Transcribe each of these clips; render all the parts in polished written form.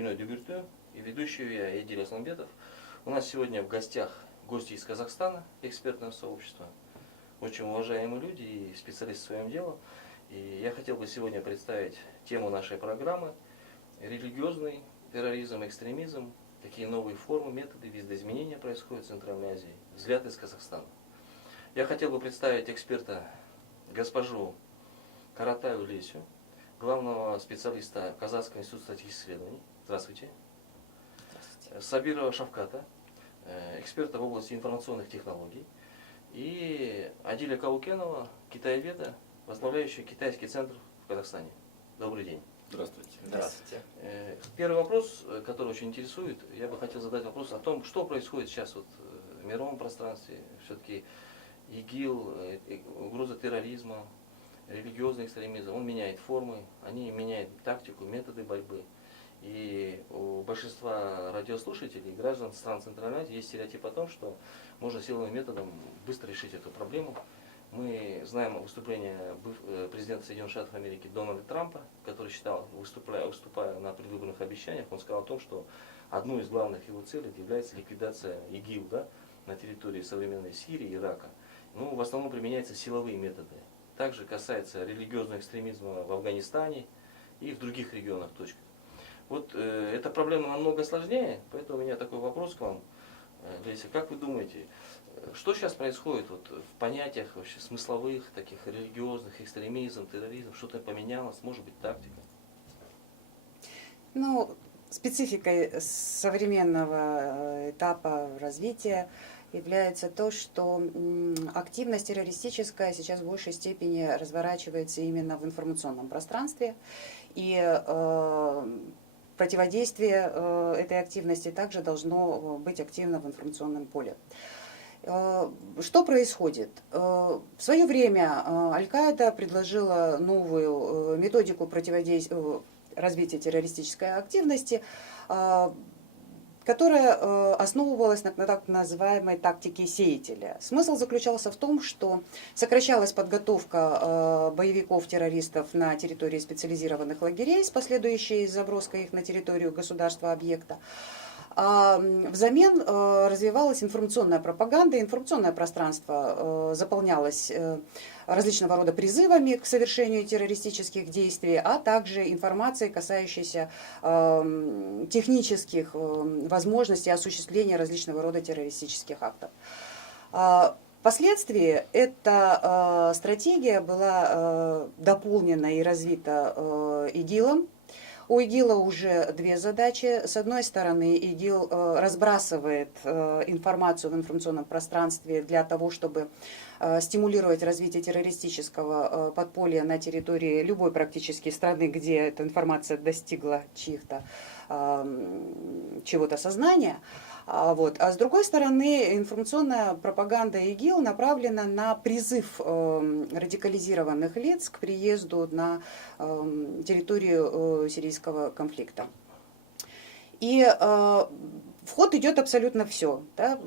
Рено Дюбертё и ведущий я Эдиль Асламбетов. У нас сегодня в гостях гости из Казахстана, экспертное сообщество, очень уважаемые люди и специалисты в своем деле. И я хотел бы сегодня представить тему нашей программы: религиозный терроризм, экстремизм, какие новые формы, методы видоизменения происходят в Центральной Азии. Взгляд из Казахстана. Я хотел бы представить эксперта госпожу Каратаеву Лесю, главного специалиста Казахского института статистических исследований. Здравствуйте. Здравствуйте. Сабирова Шавката, эксперта в области информационных технологий. И Адиля Каукенова, китаеведа, возглавляющая китайский центр в Казахстане. Добрый день. Здравствуйте. Здравствуйте. Первый вопрос, который очень интересует, я бы хотел задать вопрос о том, что происходит сейчас в мировом пространстве. Все-таки ИГИЛ, угроза терроризма, религиозный экстремизм, он меняет формы, они меняют тактику, методы борьбы. И у большинства радиослушателей, граждан стран Центральной Азии, есть стереотип о том, что можно силовым методом быстро решить эту проблему. Мы знаем выступление президента Соединенных Штатов Америки Дональда Трампа, который считал, выступая на предвыборных обещаниях, он сказал о том, что одной из главных его целей является ликвидация ИГИЛ, да, на территории современной Сирии и Ирака. Ну, в основном применяются силовые методы. Также касается религиозного экстремизма в Афганистане и в других регионах, точках. Вот эта проблема намного сложнее, поэтому у меня такой вопрос к вам, Леся. Как вы думаете, что сейчас происходит в понятиях вообще смысловых, таких религиозных, экстремизм, терроризм, что-то поменялось, может быть, тактика? Ну, спецификой современного этапа развития является то, что активность террористическая сейчас в большей степени разворачивается именно в информационном пространстве, и противодействие этой активности также должно быть активно в информационном поле. Что происходит? В свое время Аль-Каида предложила новую методику противодействия, развития террористической активности, которая основывалась на так называемой тактике сеятеля. Смысл заключался в том, что сокращалась подготовка боевиков-террористов на территории специализированных лагерей с последующей заброской их на территорию государства-объекта. А взамен развивалась информационная пропаганда, информационное пространство заполнялось различного рода призывами к совершению террористических действий, а также информацией, касающейся технических возможностей осуществления различного рода террористических актов. Впоследствии эта стратегия была дополнена и развита ИГИЛом. У ИГИЛа уже две задачи. С одной стороны, ИГИЛ разбрасывает информацию в информационном пространстве для того, чтобы стимулировать развитие террористического подполья на территории любой практически страны, где эта информация достигла чего-то сознания. Вот. А с другой стороны, информационная пропаганда ИГИЛ направлена на призыв радикализированных лиц к приезду на территорию сирийского конфликта. И в ход идет абсолютно все. Да?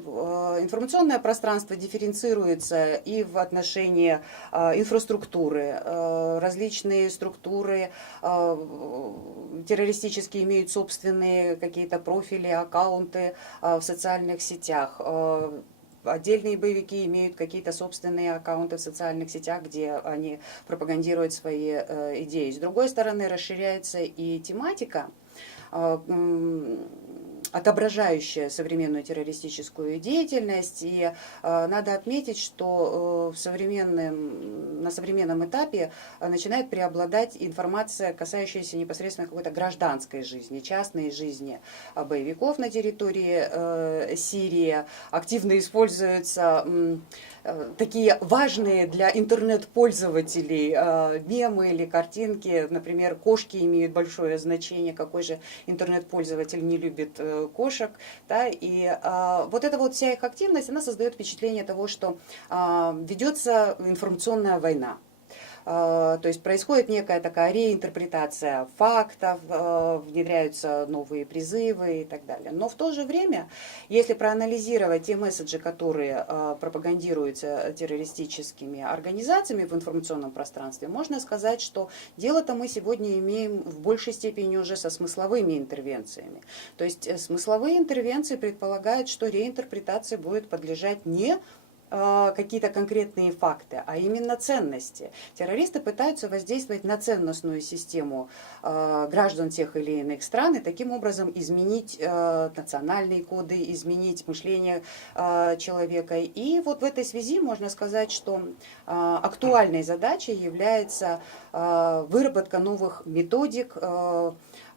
Информационное пространство дифференцируется и в отношении инфраструктуры. Различные структуры террористические имеют собственные какие-то профили, аккаунты в социальных сетях. Отдельные боевики имеют какие-то собственные аккаунты в социальных сетях, где они пропагандируют свои идеи. С другой стороны, расширяется и тематика, отображающая современную террористическую деятельность. И надо отметить, что на современном этапе начинает преобладать информация, касающаяся непосредственно какой-то гражданской жизни, частной жизни боевиков на территории Сирии. Активно используются такие важные для интернет-пользователей мемы или картинки. Например, кошки имеют большое значение. Какой же интернет-пользователь не любит кошек? Да? И вот эта вот вся их активность, она создает впечатление того, что ведется информационная война. То есть происходит некая такая реинтерпретация фактов, внедряются новые призывы и так далее. Но в то же время, если проанализировать те месседжи, которые пропагандируются террористическими организациями в информационном пространстве, можно сказать, что дело-то мы сегодня имеем в большей степени уже со смысловыми интервенциями. То есть смысловые интервенции предполагают, что реинтерпретации будет подлежать не какие-то конкретные факты, а именно ценности. Террористы пытаются воздействовать на ценностную систему граждан тех или иных стран и таким образом изменить национальные коды, изменить мышление человека. И вот в этой связи можно сказать, что актуальной задачей является выработка новых методик,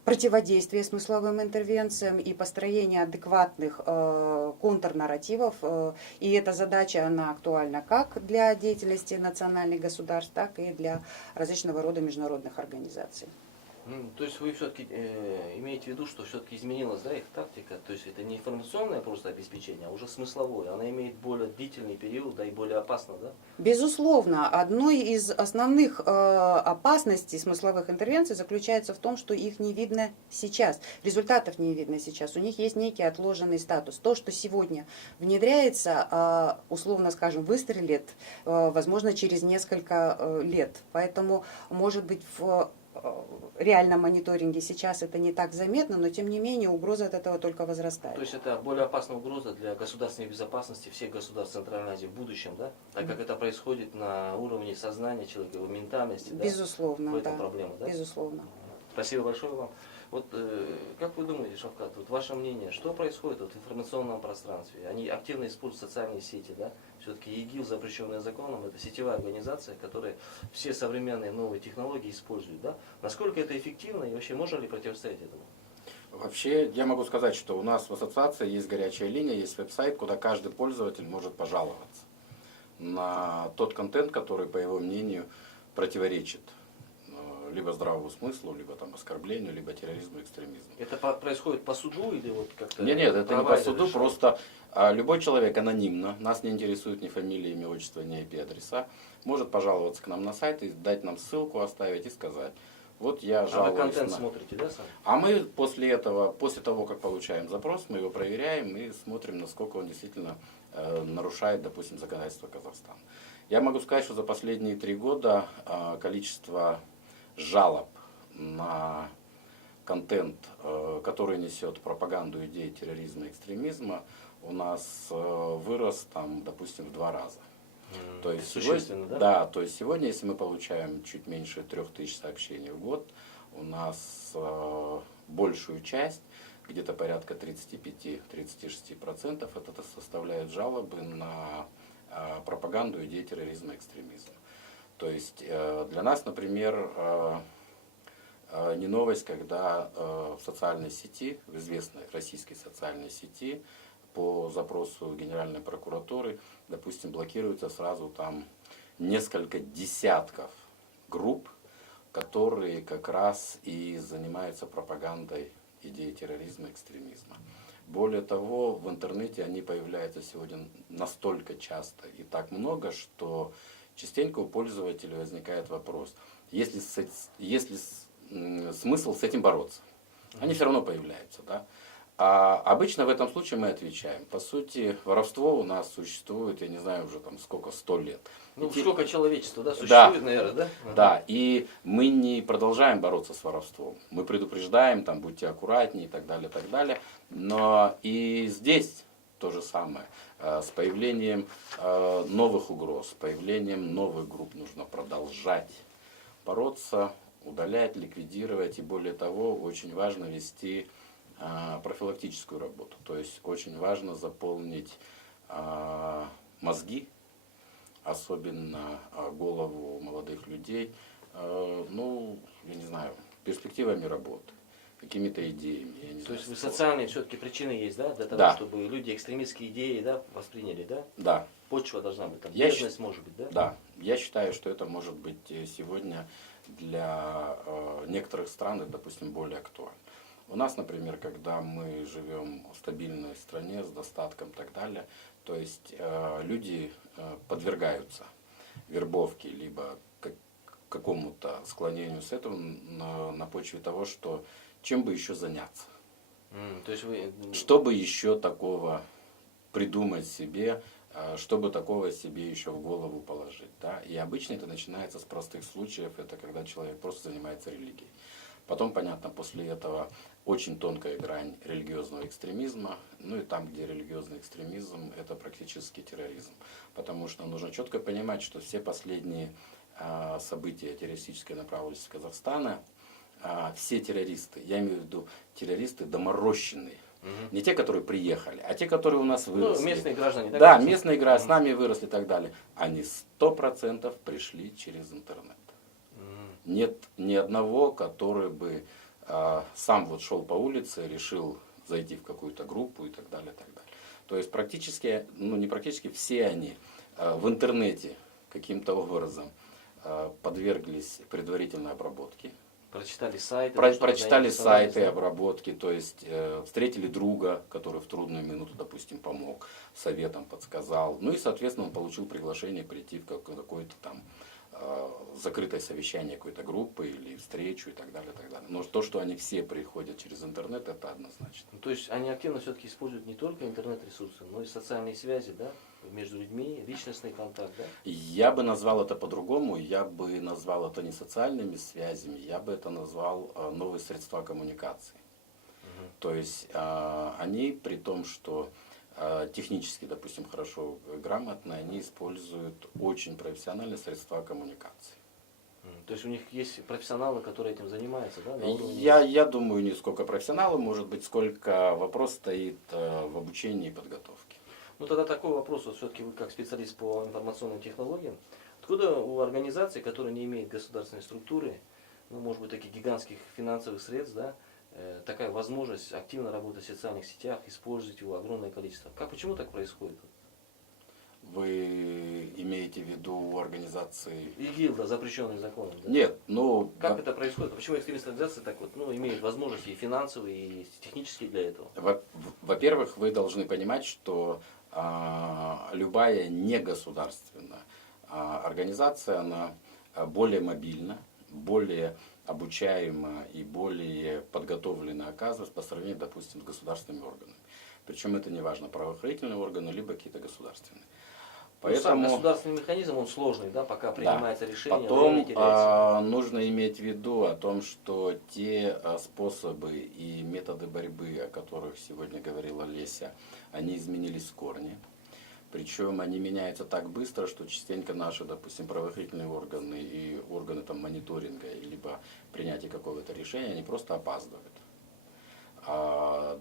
противодействие смысловым интервенциям и построение адекватных контрнарративов. И эта задача, она актуальна как для деятельности национальных государств, так и для различного рода международных организаций. То есть вы все-таки имеете в виду, что все-таки изменилась, да, их тактика, то есть это не информационное просто обеспечение, а уже смысловое, она имеет более длительный период, да и более опасно, да? Безусловно, одной из основных опасностей смысловых интервенций заключается в том, что их не видно сейчас, результатов не видно сейчас, у них есть некий отложенный статус. То, что сегодня внедряется, условно скажем, выстрелит, возможно, через несколько лет. Поэтому, может быть, в реальном мониторинге сейчас это не так заметно, но тем не менее угроза от этого только возрастает. То есть это более опасная угроза для государственной безопасности всех государств Центральной Азии в будущем, да? Так как это происходит на уровне сознания человека, его ментальности, да? Безусловно, В этом да. проблема, да? Безусловно. Спасибо большое вам. Вот как вы думаете, Шавкат, вот ваше мнение, что происходит вот в информационном пространстве? Они активно используют социальные сети, да? Все-таки ИГИЛ, запрещенная законом, это сетевая организация, которая все современные новые технологии использует, да? Насколько это эффективно и вообще можно ли противостоять этому? Вообще, я могу сказать, что у нас в ассоциации есть горячая линия, есть веб-сайт, куда каждый пользователь может пожаловаться на тот контент, который, по его мнению, противоречит либо здравому смыслу, либо там оскорблению, либо терроризму, экстремизму. Это происходит по суду или вот как-то? Нет, это не по провайдер суду, решает? просто любой человек анонимно, нас не интересует ни фамилия, имя, отчество, ни IP-адреса, может пожаловаться к нам на сайт и дать нам ссылку, оставить и сказать: вот я А вы жалуюсь контент на... смотрите, да, сам? А мы после этого, после того, как получаем запрос, мы его проверяем и смотрим, насколько он действительно нарушает, допустим, законодательство Казахстана. Я могу сказать, что за последние 3 года количество жалоб на контент, который несет пропаганду идей терроризма и экстремизма, у нас вырос, там, допустим, в 2 раза. То есть Существенно, сегодня, да? да, то есть сегодня, если мы получаем чуть меньше 3000 сообщений в год, у нас большую часть, где-то порядка 35-36%, это составляют жалобы на пропаганду идей терроризма и экстремизма. То есть для нас, например, не новость, когда в социальной сети, в известной российской социальной сети, по запросу Генеральной прокуратуры, допустим, блокируется сразу там несколько десятков групп, которые как раз и занимаются пропагандой идей терроризма и экстремизма. Более того, в интернете они появляются сегодня настолько часто и так много, что частенько у пользователей возникает вопрос, есть ли смысл с этим бороться. Они все равно появляются, да? А обычно в этом случае мы отвечаем. По сути, воровство у нас существует, я не знаю, уже там сколько, 100 лет. Ну, сколько человечества, да, существует, Да, наверное, да? да, и мы не продолжаем бороться с воровством. Мы предупреждаем, там, будьте аккуратнее и так далее, так далее. Но и здесь то же самое. С появлением новых угроз, с появлением новых групп нужно продолжать бороться, удалять, ликвидировать. И более того, очень важно вести профилактическую работу. То есть очень важно заполнить мозги, особенно голову молодых людей, ну, я не знаю, перспективами работы, какими-то идеями. Я не То знаю, есть вы социальные все-таки причины есть, да, для того, Да. чтобы люди экстремистские идеи, да, восприняли, да? Да, Почва должна быть, там, Я бедность может быть, да? да, я считаю, что это может быть сегодня для некоторых стран, допустим, более актуально. У нас, например, когда мы живем в стабильной стране с достатком и так далее, то есть люди подвергаются вербовке либо какому-то склонению с этого на почве того, что чем бы еще заняться. То есть вы... Чтобы еще такого придумать себе, чтобы такого себе еще в голову положить. Да? И обычно это начинается с простых случаев, это когда человек просто занимается религией. Потом, понятно, после этого очень тонкая грань религиозного экстремизма, ну и там, где религиозный экстремизм, это практически терроризм. Потому что нужно четко понимать, что все последние события террористической направленности Казахстана, все террористы, я имею в виду террористы доморощенные, не те, которые приехали, а те, которые у нас выросли. Ну, местные граждане. Так Да, сказать. местные граждане с нами выросли и так далее. Они 100% пришли через интернет. Нет ни одного, который бы сам вот шел по улице, решил зайти в какую-то группу и так далее, и так далее. То есть практически, ну не практически, все они в интернете каким-то образом подверглись предварительной обработке. Прочитали сайты. Прочитали сайты, обработки, то есть встретили друга, который в трудную минуту, допустим, помог, советом подсказал. Ну и, соответственно, он получил приглашение прийти в какое-то там закрытое совещание какой-то группы или встречу и так далее, и так далее. Но то, что они все приходят через интернет, это однозначно. То есть они активно все-таки используют не только интернет-ресурсы, но и социальные связи, да, между людьми, личностный контакт, да? Я бы назвал это по-другому, я бы назвал это не социальными связями, я бы это назвал новые средства коммуникации. То есть они, при том, что технически, допустим, хорошо грамотно, они используют очень профессиональные средства коммуникации. То есть у них есть профессионалы, которые этим занимаются, да? На уровне... Я думаю, не сколько профессионалов, может быть, сколько вопрос стоит в обучении и подготовке. Ну тогда такой вопрос, вот все-таки вы как специалист по информационным технологиям, откуда у организации, которая не имеет государственной структуры, ну может быть таких гигантских финансовых средств, да, такая возможность активно работать в социальных сетях, использовать его огромное количество? Почему так происходит? Вы имеете в виду у организации? ИГИЛ, да, запрещенный законом. Да? Нет, ну... Как это происходит? Почему экстремистские организации так вот, ну, имеют возможности и финансовые, и технические для этого? Во-первых, вы должны понимать, что любая негосударственная организация, она более мобильна, более обучаема и более подготовлена оказывается по сравнению, допустим, с государственными органами. Причем это не важно, правоохранительные органы, либо какие-то государственные. Сам государственный механизм, он сложный, да, пока принимается решение. Потом нужно иметь в виду о том, что те способы и методы борьбы, о которых сегодня говорила Леся, они изменились в корне. Причем они меняются так быстро, что частенько наши, допустим, правоохранительные органы и органы там, мониторинга, либо принятия какого-то решения, они просто опаздывают.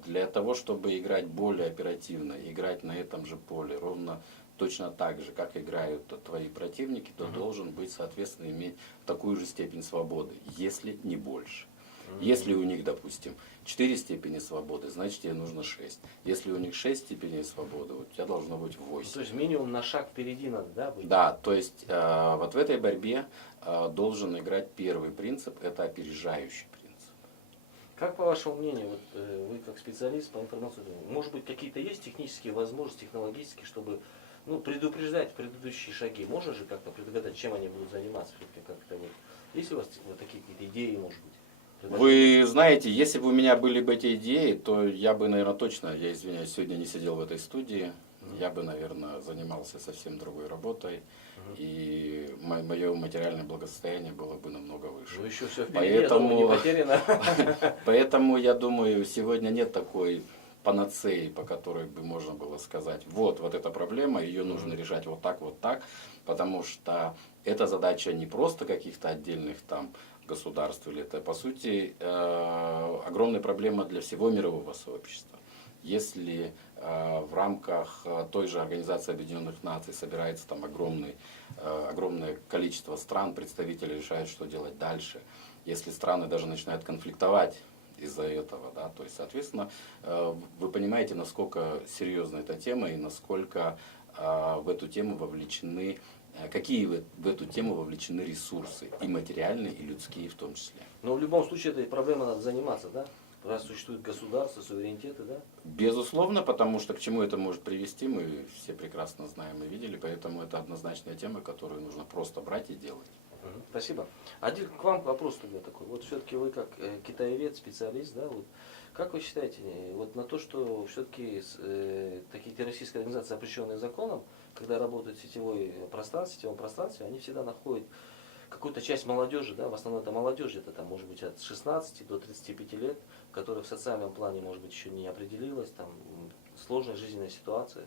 Для того, чтобы играть более оперативно, играть на этом же поле, ровно точно так же, как играют твои противники, то должен быть, соответственно, иметь такую же степень свободы, если не больше. Если у них, допустим, 4 степени свободы, значит тебе нужно 6. Если у них 6 степеней свободы, у тебя должно быть 8. То есть минимум на шаг впереди надо, да, быть? Да, то есть вот в этой борьбе должен играть первый принцип, это опережающий принцип. Как по вашему мнению, вот, вы как специалист по информации, может быть какие-то есть технические возможности, технологические, чтобы предупреждать предыдущие шаги? Можно же как-то предугадать, чем они будут заниматься? Как-то вот. Есть у вас вот такие какие-то идеи, может быть? Вы знаете, если бы у меня были бы эти идеи, то я бы, наверное, точно, я извиняюсь, сегодня не сидел в этой студии, я бы, наверное, занимался совсем другой работой, и мое материальное благосостояние было бы намного выше. Ну еще все впереди, я думаю, не потеряно. Поэтому, я думаю, сегодня нет такой панацеи, по которой бы можно было сказать, вот эта проблема, ее нужно решать вот так, потому что эта задача не просто каких-то отдельных там государств, или это, по сути, огромная проблема для всего мирового сообщества. Если в рамках той же Организации Объединенных Наций собирается там огромное количество стран, представители решают, что делать дальше, если страны даже начинают конфликтовать из-за этого, да, то есть, соответственно, вы понимаете, насколько серьезна эта тема и насколько в эту тему вовлечены, какие в эту тему вовлечены ресурсы, и материальные, и людские в том числе. Но в любом случае этой проблемой надо заниматься, да? Раз существует государство, суверенитеты, да? Безусловно, потому что к чему это может привести, мы все прекрасно знаем и видели, поэтому это однозначная тема, которую нужно просто брать и делать. Спасибо. Адиль, к вам вопрос тогда такой. Вот все-таки вы как китаевед, специалист, да, вот, как вы считаете, вот на то, что все-таки такие террористические организации, запрещенные законом, когда работают в сетевом пространстве, они всегда находят какую-то часть молодежи, да, в основном это молодежь, это там может быть от 16 до 35 лет, которая в социальном плане, может быть, еще не определилась, там сложная жизненная ситуация.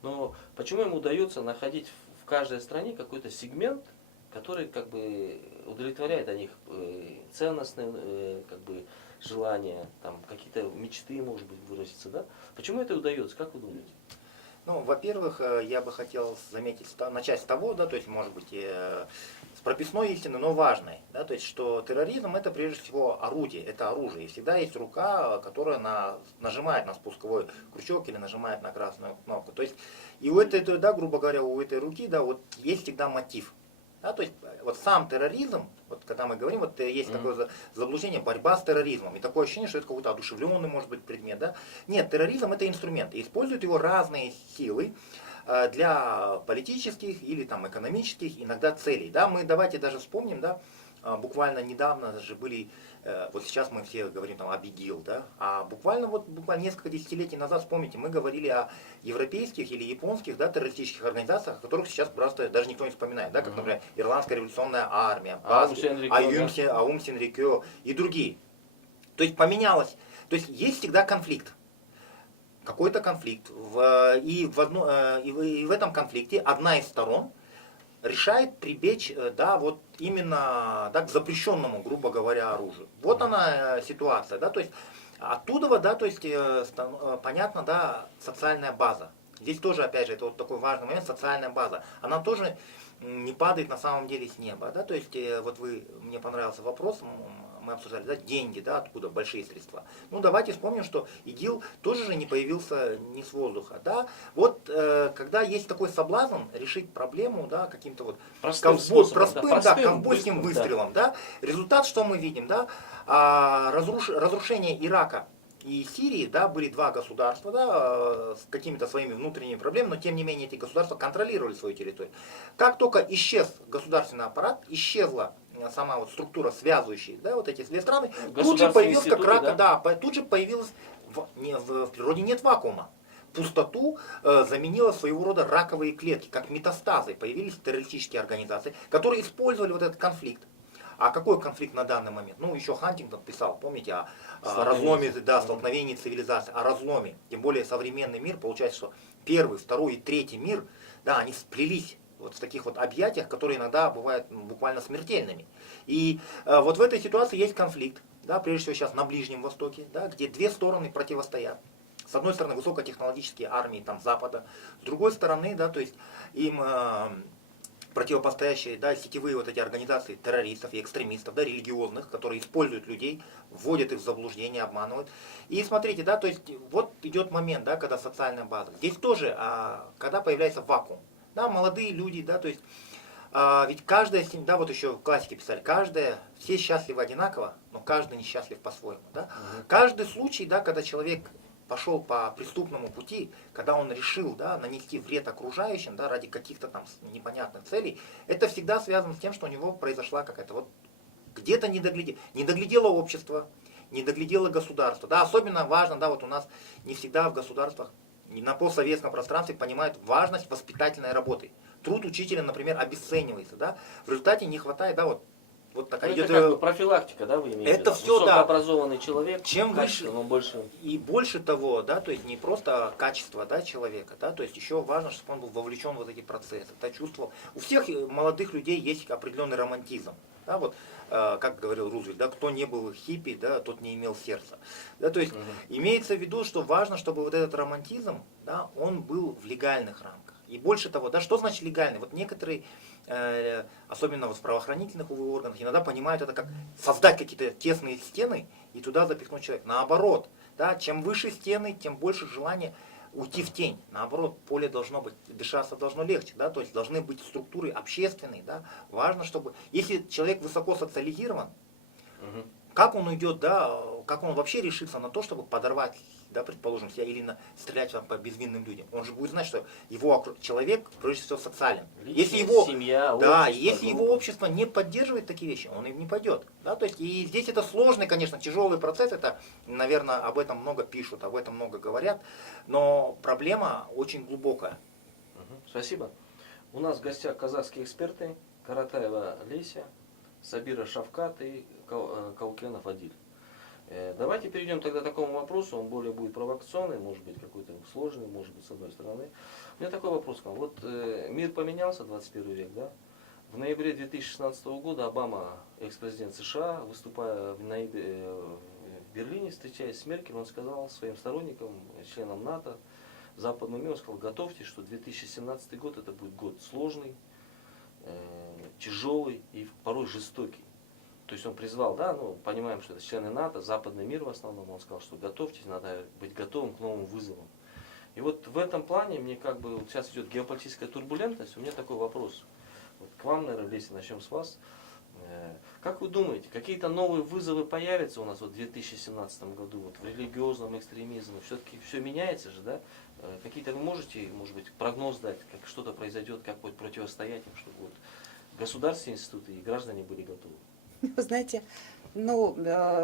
Но почему им удается находить в каждой стране какой-то сегмент, который как бы удовлетворяет о них ценностные как бы желания, там какие-то мечты, может быть, выразиться, да? Почему это удается, как вы думаете? Ну, во-первых, я бы хотел заметить, начать с того, да, то есть, может быть, с прописной истины, но важной, да, то есть, что терроризм это прежде всего орудие, это оружие, и всегда есть рука, которая нажимает на спусковой крючок или нажимает на красную кнопку, то есть, и у этой, да, грубо говоря, у этой руки, да, вот есть всегда мотив. Да, то есть вот сам терроризм, вот когда мы говорим, вот есть такое заблуждение, борьба с терроризмом, и такое ощущение, что это какой-то одушевленный может быть предмет. Да? Нет, терроризм это инструмент, и используют его разные силы для политических или там, экономических иногда целей. Да? Мы давайте даже вспомним, да, буквально недавно же были, вот сейчас мы все говорим там об ИГИЛ, да, а буквально несколько десятилетий назад, вспомните, мы говорили о европейских или японских, да, террористических организациях, о которых сейчас просто даже никто не вспоминает, да, как, например, Ирландская революционная армия, Аум Синрикё и другие. То есть поменялось, то есть всегда конфликт. Какой-то конфликт, и в этом конфликте одна из сторон решает прибечь, да, вот именно, да, к запрещенному, грубо говоря, оружию. Вот она ситуация, да, то есть оттуда, да, то есть понятно, да, социальная база. Здесь тоже, опять же, это вот такой важный момент, социальная база. Она тоже не падает на самом деле с неба, да, то есть вот мне понравился вопрос, мы обсуждали, да, деньги, да, откуда большие средства. Ну, давайте вспомним, что ИГИЛ тоже же не появился ни с воздуха, да. Вот когда есть такой соблазн решить проблему, да, каким-то вот Простым ковбойским выстрелом, да. Результат, что мы видим, да, разрушение Ирака и Сирии, да, были два государства, да, с какими-то своими внутренними проблемами, но тем не менее эти государства контролировали свою территорию. Как только исчез государственный аппарат, исчезла сама вот структура, связывающая, да, вот эти две страны, тут же появилась как рака, да, тут же появилась, в природе нет вакуума. Пустоту заменила своего рода раковые клетки, как метастазы. Появились террористические организации, которые использовали вот этот конфликт. А какой конфликт на данный момент? Ну, еще Хантингтон писал, помните, о разломе, да, столкновении цивилизаций, о разломе. Тем более современный мир, получается, что первый, второй и третий мир, да, они сплелись вот в таких вот объятиях, которые иногда бывают буквально смертельными. И вот в этой ситуации есть конфликт, да, прежде всего сейчас на Ближнем Востоке, да, где две стороны противостоят. С одной стороны высокотехнологические армии там, Запада, с другой стороны, да, то есть им противопостоящие, да, сетевые вот эти организации террористов и экстремистов, да, религиозных, которые используют людей, вводят их в заблуждение, обманывают. И смотрите, да, то есть вот идет момент, да, когда социальная база. Здесь тоже, когда появляется вакуум, да, молодые люди, да, то есть ведь каждая семья, да, вот еще в классике писали, все счастливы одинаково, но каждый несчастлив по-своему, да. Каждый случай, да, когда человек пошел по преступному пути, когда он решил, да, нанести вред окружающим, да, ради каких-то там непонятных целей, это всегда связано с тем, что у него произошла какая-то вот где-то не доглядело общество, не доглядело государство. Да, особенно важно, да, вот у нас не всегда в государствах, на постсоветском пространстве понимают важность воспитательной работы. Труд учителя, например, обесценивается, да, в результате не хватает, да, вот такая идет как бы профилактика, да, вы имеете? Это все, да. Высокообразованный человек, чем выше, он больше. И больше того, да, то есть не просто качество, да, человека, да, то есть еще важно, чтобы он был вовлечен в вот эти процессы, да, чувствовал. У всех молодых людей есть определенный романтизм, да, вот, как говорил Рузвельт, да, кто не был хиппи, да, тот не имел сердца, да, то есть имеется в виду, что важно, чтобы вот этот романтизм, да, он был в легальных рамках. И больше того, да, что значит легальный? Вот некоторые, особенно вот в правоохранительных органах, иногда понимают это как создать какие-то тесные стены и туда запихнуть человека. Наоборот, да, чем выше стены, тем больше желания уйти в тень. Наоборот, поле должно быть, дышаться должно легче, да, то есть должны быть структуры общественные, да. Важно, чтобы, если человек высоко социализирован, как он уйдет, да, как он вообще решится на то, чтобы подорвать, да, предположим, себя или стрелять там, по безвинным людям. Он же будет знать, что его человек, прежде всего, социален. Личность, Если его, семья, да, общество, если его группа. общество не поддерживает такие вещи, он им не пойдет. Да, то есть, и здесь это сложный, конечно, тяжелый процесс, это, наверное, об этом много пишут, об этом много говорят, но проблема очень глубокая. Спасибо. У нас в гостях казахские эксперты Каратаева Леся, Сабира Шавкат и Каукенов Адиль. Давайте перейдем тогда к такому вопросу, он более будет провокационный, может быть какой-то сложный, может быть с одной стороны. У меня такой вопрос к вам. Вот мир поменялся, 21 век, да? В ноябре 2016 года Обама, экс-президент США, выступая в Берлине, встречаясь с Меркель, он сказал своим сторонникам, членам НАТО, западному миру, он сказал, готовьтесь, что 2017 год это будет год сложный, тяжелый и порой жестокий. То есть он призвал, да, ну, понимаем, что это члены НАТО, западный мир в основном, он сказал, что готовьтесь, надо быть готовым к новым вызовам. И вот в этом плане мне как бы, вот сейчас идет геополитическая турбулентность, у меня такой вопрос. Вот к вам, наверное, Леся, начнем с вас. Как вы думаете, какие-то новые вызовы появятся у нас вот в 2017 году, вот в религиозном экстремизме? Все-таки все меняется же, да? Какие-то вы можете, может быть, прогноз дать, как что-то произойдет, как будет противостоять им, чтобы вот государственные институты и граждане были готовы? Вы знаете, ну,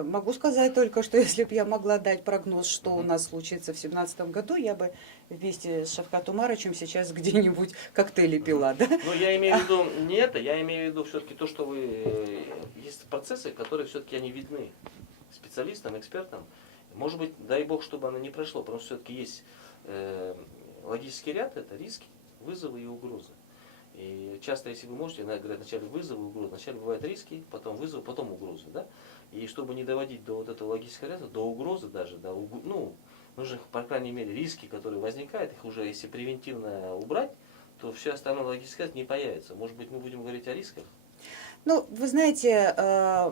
могу сказать только, что если бы я могла дать прогноз, что у нас случится в 2017 году, я бы вместе с Шавкат Умаровичем сейчас где-нибудь коктейли пила, да? Ну, я имею в виду не это, я имею в виду все-таки то, что вы... Есть процессы, которые все-таки они видны специалистам, экспертам. Может быть, дай бог, чтобы оно не прошло, потому что все-таки есть логический ряд, это риски, вызовы и угрозы. И часто, если вы можете, говорят, вначале вызовы, угрозы, вначале бывают риски, потом вызовы, потом угрозы, да? И чтобы не доводить до вот этого логического ряда, до угрозы даже, ну, нужно, по крайней мере, риски, которые возникают, их уже, если превентивно убрать, то все остальное логический ряд не появится. Может быть, мы будем говорить о рисках? Ну, вы знаете,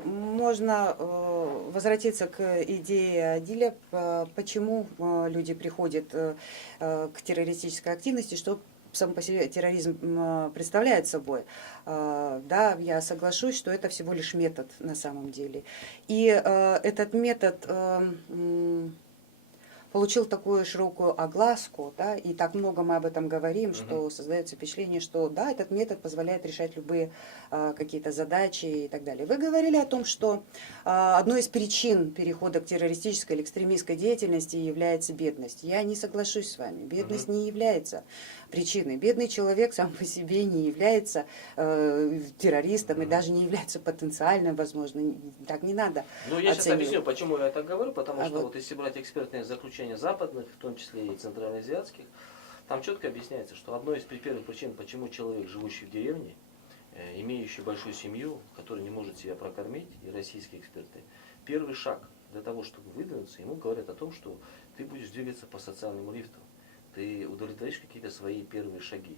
можно возвратиться к идее Адиля, почему люди приходят к террористической активности, что сам по себе терроризм представляет собой. Да, я соглашусь, что это всего лишь метод на самом деле. И этот метод получил такую широкую огласку, да, и так много мы об этом говорим, что создается впечатление, что да, этот метод позволяет решать любые какие-то задачи и так далее. Вы говорили о том, что одной из причин перехода к террористической или экстремистской деятельности является бедность. Я не соглашусь с вами. Бедность не является причиной. Бедный человек сам по себе не является террористом и даже не является потенциальным, возможно. Так не надо. Ну, я сейчас оценивать. объясню, почему я так говорю, потому что вот. вот если брать экспертные заключения западных, в том числе и центральноазиатских, там четко объясняется, что одной из первых причин, почему человек, живущий в деревне, имеющий большую семью, который не может себя прокормить, и российские эксперты, первый шаг для того, чтобы выдвинуться, ему говорят о том, что ты будешь двигаться по социальному лифту, ты удовлетворишь какие-то свои первые шаги.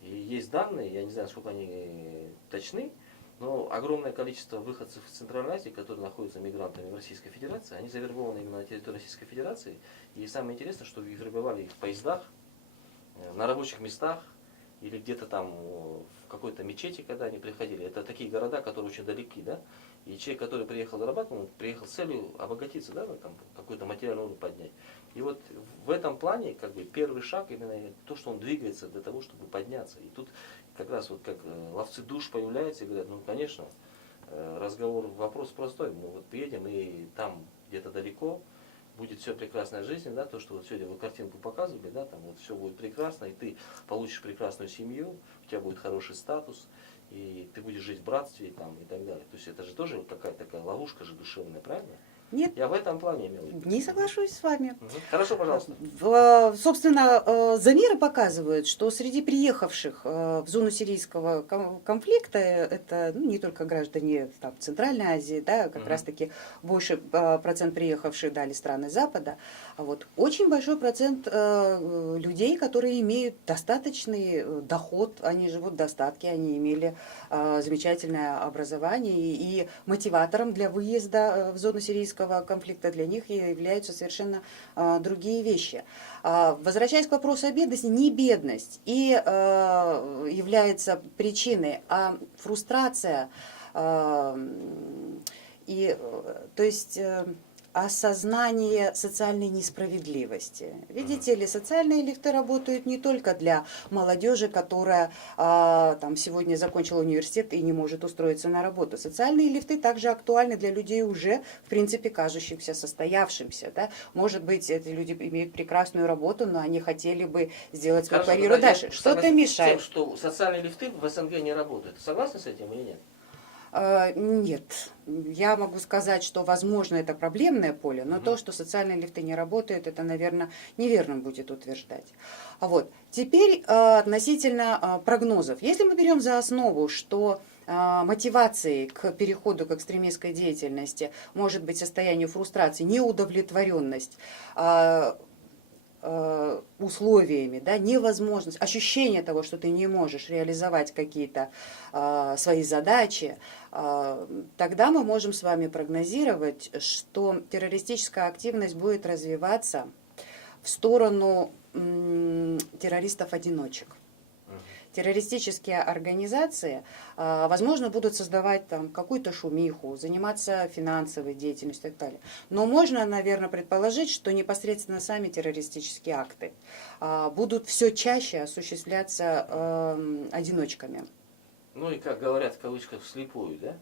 И есть данные, я не знаю, сколько они точны, но огромное количество выходцев из Центральной Азии, которые находятся мигрантами в Российской Федерации, они завербованы именно на территории Российской Федерации. И самое интересное, что их вербовали в поездах, на рабочих местах, или где-то там в какой-то мечети, когда они приходили. Это такие города, которые очень далеки, да? И человек, который приехал зарабатывать, он приехал с целью обогатиться, да, там, какой-то материальный уровень поднять. И вот в этом плане, как бы, первый шаг именно то, что он двигается для того, чтобы подняться. И тут как раз вот как ловцы душ появляются и говорят, ну, конечно, вопрос простой. Мы вот приедем и там где-то далеко будет все прекрасная жизнь, да, то, что вот сегодня вы картинку показывали, да, там вот все будет прекрасно, и ты получишь прекрасную семью, у тебя будет хороший статус, и ты будешь жить в братстве там, и так далее. То есть это же тоже какая-то такая ловушка же душевная, правильно? Нет, Я в этом плане имел в виду. не соглашусь с вами. Хорошо, пожалуйста. Собственно, замеры показывают, что среди приехавших в зону сирийского конфликта, это ну, не только граждане там, Центральной Азии, да, как раз-таки больше процент приехавших дали страны Запада, а вот очень большой процент людей, которые имеют достаточный доход, они живут в достатке, они имели замечательное образование, и мотиватором для выезда в зону сирийского конфликта для них являются совершенно другие вещи. Возвращаясь к вопросу о бедности, не бедность и является причиной, а фрустрация И, то есть, осознание социальной несправедливости. Видите ли, социальные лифты работают не только для молодежи, которая там, сегодня закончила университет и не может устроиться на работу. Социальные лифты также актуальны для людей уже, в принципе, кажущихся состоявшимся. Да? Может быть, эти люди имеют прекрасную работу, но они хотели бы сделать свою Хорошо, карьеру тогда я дальше. Что-то согласен с мешает. тем, что социальные лифты в СНГ не работают. Согласны с этим или нет? Нет, я могу сказать, что, возможно, это проблемное поле, но то, что социальные лифты не работают, это, наверное, неверно будет утверждать. Вот. Теперь относительно прогнозов. Если мы берем за основу, что мотивацией к переходу к экстремистской деятельности может быть состояние фрустрации, неудовлетворенность, условиями, да, невозможность, ощущение того, что ты не можешь реализовать какие-то свои задачи, тогда мы можем с вами прогнозировать, что террористическая активность будет развиваться в сторону террористов-одиночек. Террористические организации, возможно, будут создавать там какую-то шумиху, заниматься финансовой деятельностью и так далее. Но можно, наверное, предположить, что непосредственно сами террористические акты будут все чаще осуществляться одиночками. Ну и, как говорят в кавычках, вслепую, да?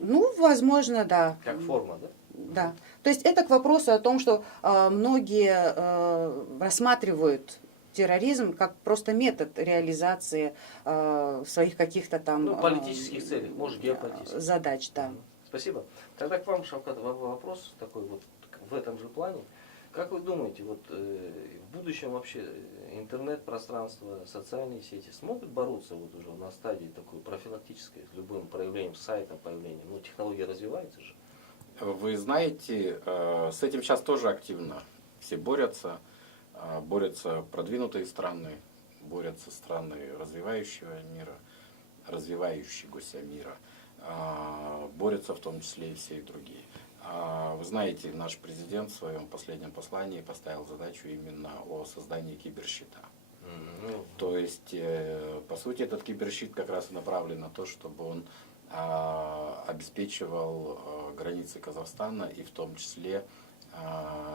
Ну, возможно, да. Как форма, да? Да. То есть это к вопросу о том, что многие рассматривают терроризм как просто метод реализации своих каких-то там Ну, политических целей, может, геополитических. задач, да. Спасибо. Тогда к вам, Шавкат, вопрос такой вот в этом же плане. Как вы думаете, вот в будущем вообще интернет-пространство, социальные сети смогут бороться вот уже на стадии такой профилактической с любым проявлением сайта, появлением? Ну, технология развивается же. Вы знаете, с этим сейчас тоже активно все борются. Борются продвинутые страны, борются страны развивающегося мира, борются в том числе и все и другие. Вы знаете, наш президент в своем последнем послании поставил задачу именно о создании киберщита. То есть, по сути, этот киберщит как раз и направлен на то, чтобы он обеспечивал границы Казахстана и в том числе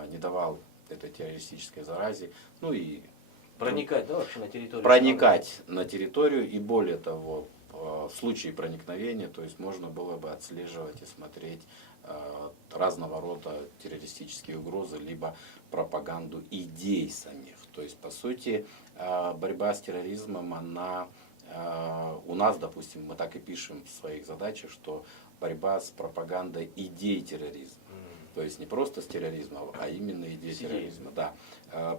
не давал этой террористической заразе, ну и Проникать, да, вообще на территорию? проникать на территорию, и более того, в случае проникновения, то есть можно было бы отслеживать и смотреть разного рода террористические угрозы, либо пропаганду идей самих. То есть, по сути, борьба с терроризмом, она у нас, допустим, мы так и пишем в своих задачах, что борьба с пропагандой идей терроризма. То есть не просто с терроризмом, а именно идеи терроризма. Да.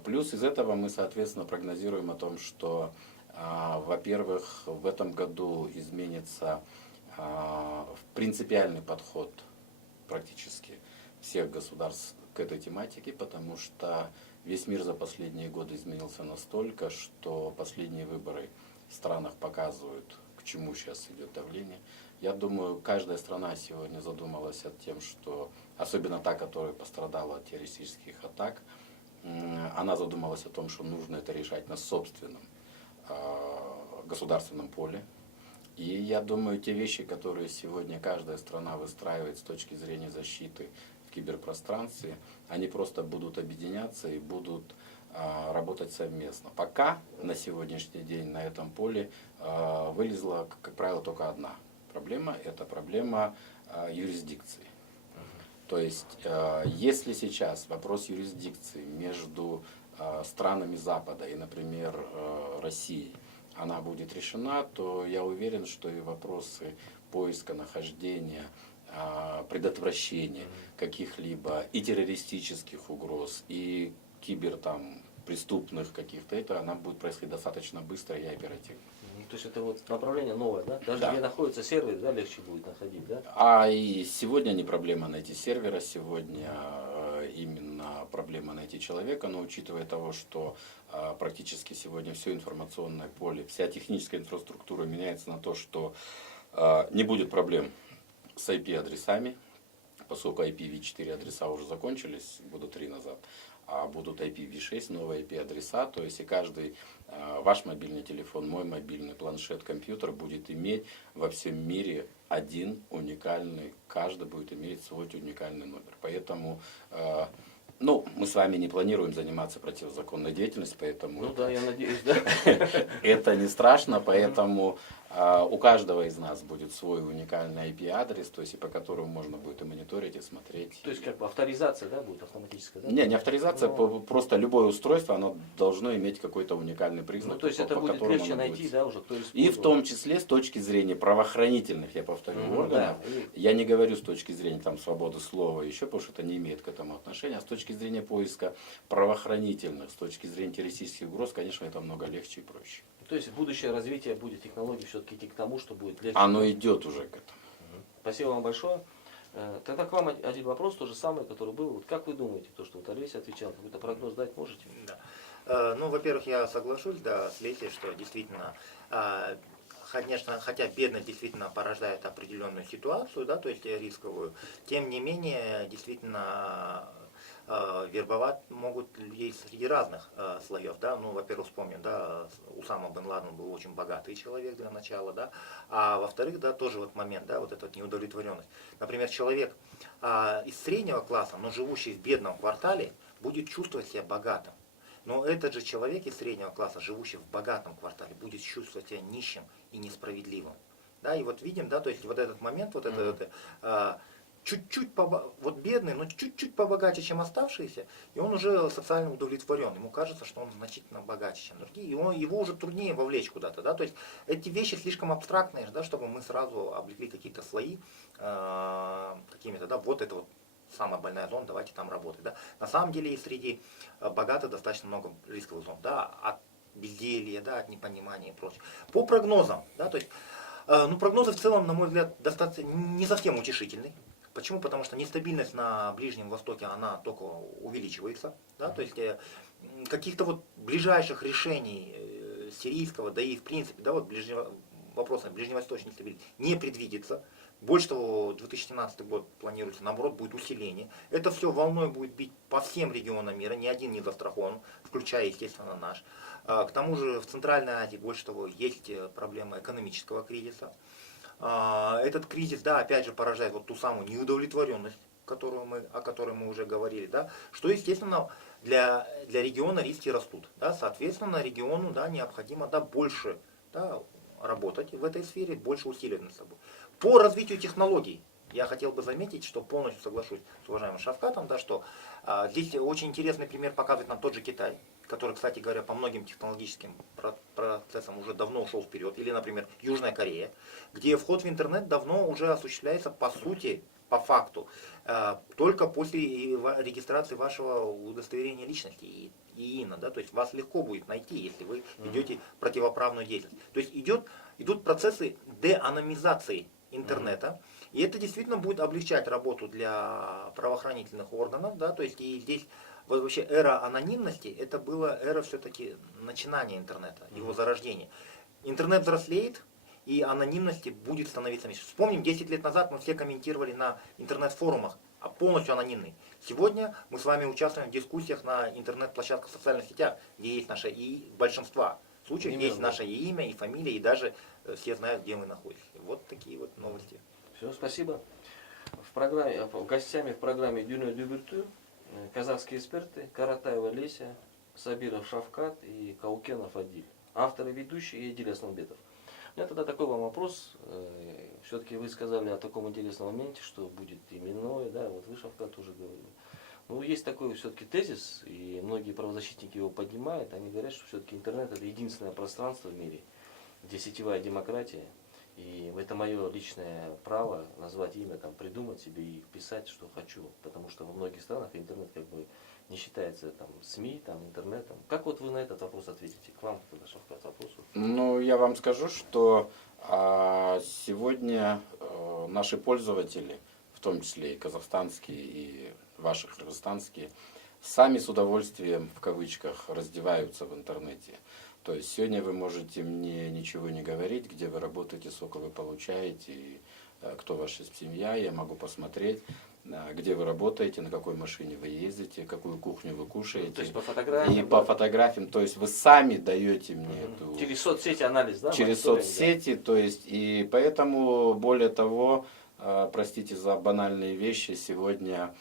Плюс из этого мы, соответственно, прогнозируем о том, что, во-первых, в этом году изменится принципиальный подход практически всех государств к этой тематике, потому что весь мир за последние годы изменился настолько, что последние выборы в странах показывают, к чему сейчас идет давление. Я думаю, каждая страна сегодня задумалась над тем, что, особенно та, которая пострадала от террористических атак, она задумалась о том, что нужно это решать на собственном государственном поле. И я думаю, те вещи, которые сегодня каждая страна выстраивает с точки зрения защиты в киберпространстве, они просто будут объединяться и будут работать совместно. Пока на сегодняшний день на этом поле вылезла, как правило, только одна проблема. Это проблема юрисдикции. То есть, если сейчас вопрос юрисдикции между странами Запада и, например, Россией, она будет решена, то я уверен, что и вопросы поиска, нахождения, предотвращения каких-либо и террористических угроз, и преступных каких-то, это она будет происходить достаточно быстро и оперативно. То есть это вот направление новое, да? Даже Да. где находится сервер, да, легче будет находить, да? А и сегодня не проблема найти сервера, сегодня именно проблема найти человека, но учитывая того, что практически сегодня все информационное поле, вся техническая инфраструктура меняется на то, что не будет проблем с IP-адресами, поскольку IPv4 адреса уже закончились года 3 назад, а будут IPv6, новые IP-адреса, то есть и каждый ваш мобильный телефон, мой мобильный планшет, компьютер будет иметь во всем мире один уникальный, каждый будет иметь свой уникальный номер. Поэтому, ну, мы с вами не планируем заниматься противозаконной деятельностью, поэтому Ну да, я надеюсь, да. это не страшно, поэтому у каждого из нас будет свой уникальный IP-адрес, то есть и по которому можно будет и мониторить, и смотреть. То есть как бы авторизация, да, будет автоматическая, да? Не авторизация, Ну. просто любое устройство, оно должно иметь какой-то уникальный признак. Ну, то есть по это будет которому легче оно найти, будет. да, уже кто И использовал. в том числе с точки зрения правоохранительных, я повторю, органов, Да, и- я не говорю с точки зрения там, свободы слова, еще, потому что это не имеет к этому отношения, а с точки зрения поиска правоохранительных, с точки зрения террористических угроз, конечно, это много легче и проще. То есть будущее развитие будет технологий все-таки идти к тому, что будет легче. Оно идет уже к этому. Спасибо вам большое. Тогда к вам один вопрос, тот же самый, который был. Вот как вы думаете, то, что вот Олеся отвечал, какой-то прогноз дать можете? Да. Ну, во-первых, я соглашусь, да, с Лесей, что действительно, конечно, хотя бедность действительно порождает определенную ситуацию, да, то есть рисковую, тем не менее, действительно, вербовать могут людей среди разных слоев, да, ну, во-первых, вспомним, да, Усама бен Ладен был очень богатый человек для начала, да, а во-вторых, да, тоже вот момент, да, вот эта вот неудовлетворенность. Например, человек из среднего класса, но живущий в бедном квартале, будет чувствовать себя богатым. Но этот же человек из среднего класса, живущий в богатом квартале, будет чувствовать себя нищим и несправедливым. Да, и вот видим, да, то есть вот этот момент, вот это, чуть-чуть, вот бедный, но чуть-чуть побогаче, чем оставшиеся, и он уже социально удовлетворен. Ему кажется, что он значительно богаче, чем другие, и его уже труднее вовлечь куда-то. Да? То есть эти вещи слишком абстрактные, да, чтобы мы сразу облекли какие-то слои какими-то, да, вот это вот самая больная зона, давайте там работать. Да? На самом деле и среди богатых достаточно много рисковых зон, да, от безделья, да, от непонимания и прочее. По прогнозам, да, то есть, ну, прогнозы в целом, на мой взгляд, достаточно не совсем утешительны. Почему? Потому что нестабильность на Ближнем Востоке, она только увеличивается. Да? То есть каких-то вот ближайших решений сирийского, да и в принципе, да, вот вопроса ближневосточной стабильности не предвидится. Больше того, 2017 год планируется, наоборот, будет усиление. Это все волной будет бить по всем регионам мира, ни один не застрахован, включая, естественно, наш. К тому же в Центральной Азии, больше того, есть проблема экономического кризиса. Этот кризис, да, опять же, порождает вот ту самую неудовлетворенность, о которой мы уже говорили, да, что, естественно, для региона риски растут. Да, соответственно, региону, да, необходимо, да, больше, да, работать в этой сфере, больше усилий над собой. По развитию технологий я хотел бы заметить, что полностью соглашусь с уважаемым Шавкатом, да, что здесь очень интересный пример показывает нам тот же Китай, который, кстати говоря, по многим технологическим процессам уже давно ушел вперед. Или, например, Южная Корея, где вход в интернет давно уже осуществляется по сути, по факту, только после регистрации вашего удостоверения личности и ИИНа. Да? То есть вас легко будет найти, если вы ведете противоправную деятельность. То есть идут процессы деанонимизации интернета. И это действительно будет облегчать работу для правоохранительных органов. Да? То есть и здесь вот вообще эра анонимности, это была эра все-таки начинания интернета, его зарождения. Интернет взрослеет, и анонимности будет становиться меньше. Вспомним, 10 лет назад мы все комментировали на интернет-форумах, а полностью анонимные. Сегодня мы с вами участвуем в дискуссиях на интернет-площадках в социальных сетях, где есть наше и большинство случаев есть наше и имя, и фамилия, и даже все знают, где мы находимся. Вот такие вот новости. Все, спасибо. Гостями в программе «Дюна Дюберту» казахские эксперты Каратаева Леся, Сабиров Шавкат и Каукенов Адиль. Авторы, ведущие и Эдиль Асланбетов. У меня тогда такой вам вопрос. Все-таки вы сказали о таком интересном моменте, что будет именное, да, вот вы, Шавкат, тоже говорили. Ну, есть такой все-таки тезис, и многие правозащитники его поднимают, они говорят, что все-таки интернет это единственное пространство в мире, где сетевая демократия, и это мое личное право назвать имя, там, придумать себе и писать, что хочу, потому что во многих странах интернет как бы не считается там СМИ, там, интернетом. Как вот вы на этот вопрос ответите? К вам тогда, Шавкат, вопрос. Ну, я вам скажу, что сегодня наши пользователи, в том числе и казахстанские, и ваши кыргызстанские, сами с удовольствием, в кавычках, раздеваются в интернете. То есть сегодня вы можете мне ничего не говорить, где вы работаете, сколько вы получаете, и кто ваша семья, я могу посмотреть. где вы работаете, на какой машине вы ездите, какую кухню вы кушаете. То есть по фотографиям? И по фотографиям, то есть вы сами даете мне эту... Через соцсети анализ, да? Через мониторинг, соцсети, то есть, и поэтому, более того, простите за банальные вещи, сегодня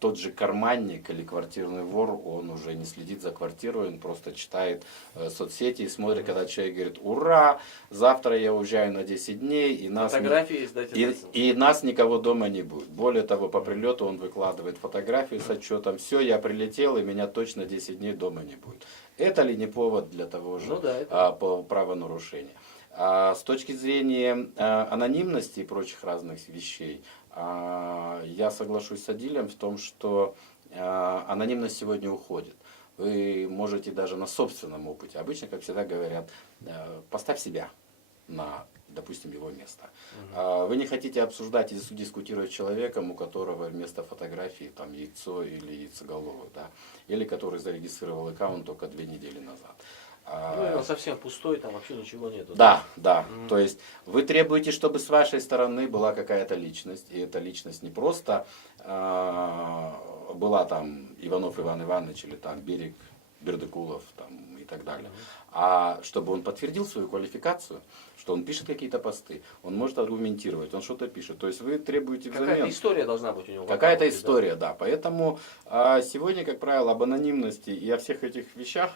тот же карманник или квартирный вор, он уже не следит за квартирой, он просто читает соцсети и смотрит, когда человек говорит: ура, завтра я уезжаю на 10 дней, и нас, фотографии сдать и нас никого дома не будет. Более того, по прилету он выкладывает фотографию с отчетом: все, я прилетел, и меня точно 10 дней дома не будет. Это ли не повод для того же Ну да, это... правонарушения? А с точки зрения анонимности и прочих разных вещей, я соглашусь с Адилем в том, что анонимность сегодня уходит. Вы можете даже на собственном опыте, обычно, как всегда говорят, поставь себя на, допустим, его место. Вы не хотите обсуждать и дискутировать с человеком, у которого вместо фотографии там яйцо или яйцеголовый, да, или который зарегистрировал аккаунт только 2 недели назад. Ну, он совсем пустой, там вообще ничего нету. Да, да. То есть вы требуете, чтобы с вашей стороны была какая-то личность, и эта личность не просто была там Иванов Иван Иванович или там Берег Бердыкулов там, и так далее, а чтобы он подтвердил свою квалификацию, что он пишет какие-то посты, он может аргументировать, он что-то пишет. То есть вы требуете взамен. Какая-то история должна быть у него. Какая-то история, да. Поэтому сегодня, как правило, об анонимности и о всех этих вещах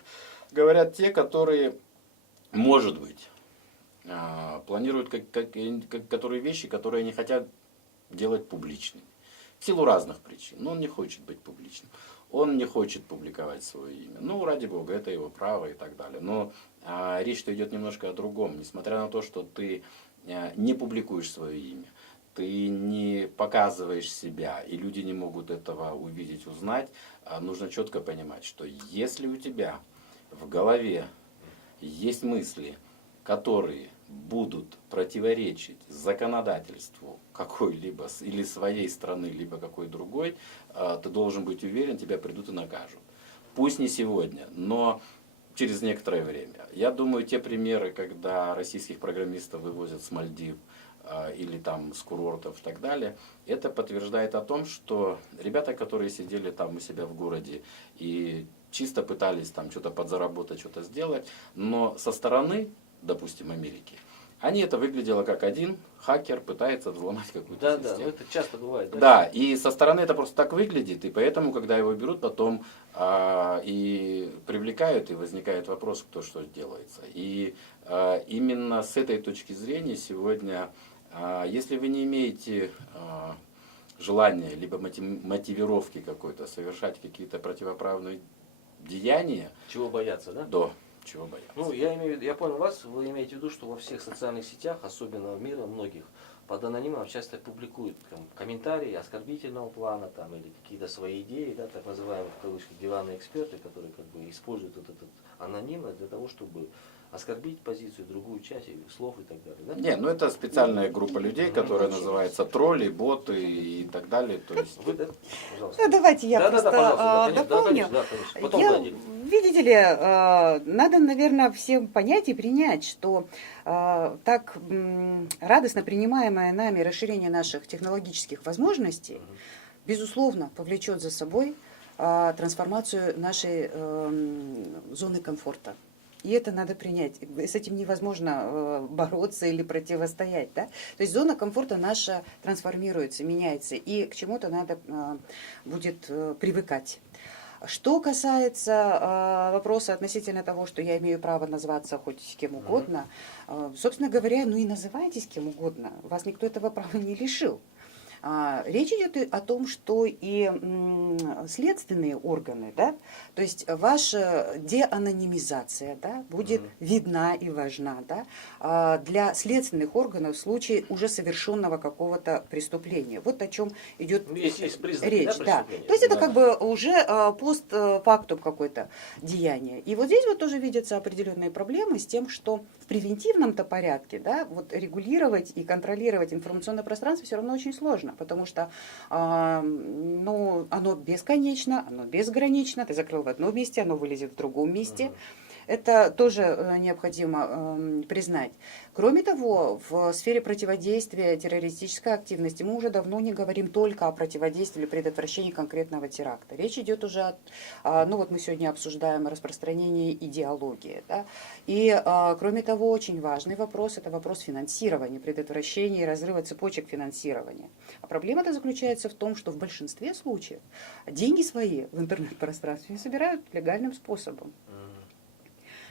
говорят те, которые, может быть, планируют которые вещи, которые не хотят делать публичными. В силу разных причин. Но он не хочет быть публичным. Он не хочет публиковать свое имя. Ну, ради бога, это его право и так далее. Но речь-то идет немножко о другом. Несмотря на то, что ты не публикуешь свое имя, ты не показываешь себя, и люди не могут этого увидеть, узнать, нужно четко понимать, что если у тебя в голове есть мысли, которые будут противоречить законодательству какой-либо или своей страны, либо какой другой, ты должен быть уверен, тебя придут и накажут. Пусть не сегодня, но через некоторое время. Я думаю, те примеры, когда российских программистов вывозят с Мальдив или там с курортов и так далее, это подтверждает о том, что ребята, которые сидели там у себя в городе и чисто пытались там что-то подзаработать, что-то сделать, но со стороны, допустим, Америки, это выглядело как один хакер пытается взломать какую-то Да, систему. это часто бывает. Да, и со стороны это просто так выглядит, и поэтому, когда его берут, потом и привлекают, и возникает вопрос, кто что делается. И именно с этой точки зрения сегодня, если вы не имеете желания, либо мотивировки какой-то совершать какие-то противоправные деяния, Чего бояться, да? до чего бояться. Ну, я понял вас, вы имеете в виду, что во всех социальных сетях, особенно в мире, многих, под анонимом часто публикуют там, комментарии оскорбительного плана там, или какие-то свои идеи, да, так называемые в кавычках диванные эксперты, которые как бы используют вот этот анонимность для того, чтобы оскорбить позицию, другую часть слов и так далее. Да? Не, ну это специальная группа людей, которая называется тролли, боты и так далее. То есть... Вы, да? Пожалуйста. Ну, давайте я Да, просто пожалуйста, дополню. Да, конечно. Потом Я, Владимир. видите ли, надо, наверное, всем понять и принять, что так радостно принимаемое нами расширение наших технологических возможностей, безусловно, повлечет за собой трансформацию нашей зоны комфорта. И это надо принять. С этим невозможно бороться или противостоять. Да? То есть зона комфорта наша трансформируется, меняется, и к чему-то надо будет привыкать. Что касается вопроса относительно того, что я имею право назваться хоть кем угодно, собственно говоря, ну и называйтесь кем угодно. Вас никто этого права не лишил. Речь идет о том, что и следственные органы, да, то есть ваша деанонимизация, да, будет видна и важна, да, для следственных органов в случае уже совершенного какого-то преступления. Вот о чем идет Есть признаки, речь. Да, То есть это как бы уже постфактум какое-то деяние. И вот здесь вот тоже видятся определенные проблемы с тем, что в превентивном-то порядке, да, вот регулировать и контролировать информационное пространство все равно очень сложно, потому что ну, оно бесконечно, оно безгранично, ты закрыл в одном месте, оно вылезет в другом месте. Это тоже необходимо признать. Кроме того, в сфере противодействия террористической активности мы уже давно не говорим только о противодействии или предотвращении конкретного теракта. Речь идет уже ну вот мы сегодня обсуждаем распространение идеологии. Да? И кроме того, очень важный вопрос – это вопрос финансирования, предотвращения и разрыва цепочек финансирования. А проблема-то заключается в том, что в большинстве случаев деньги свои в интернет-пространстве собирают легальным способом.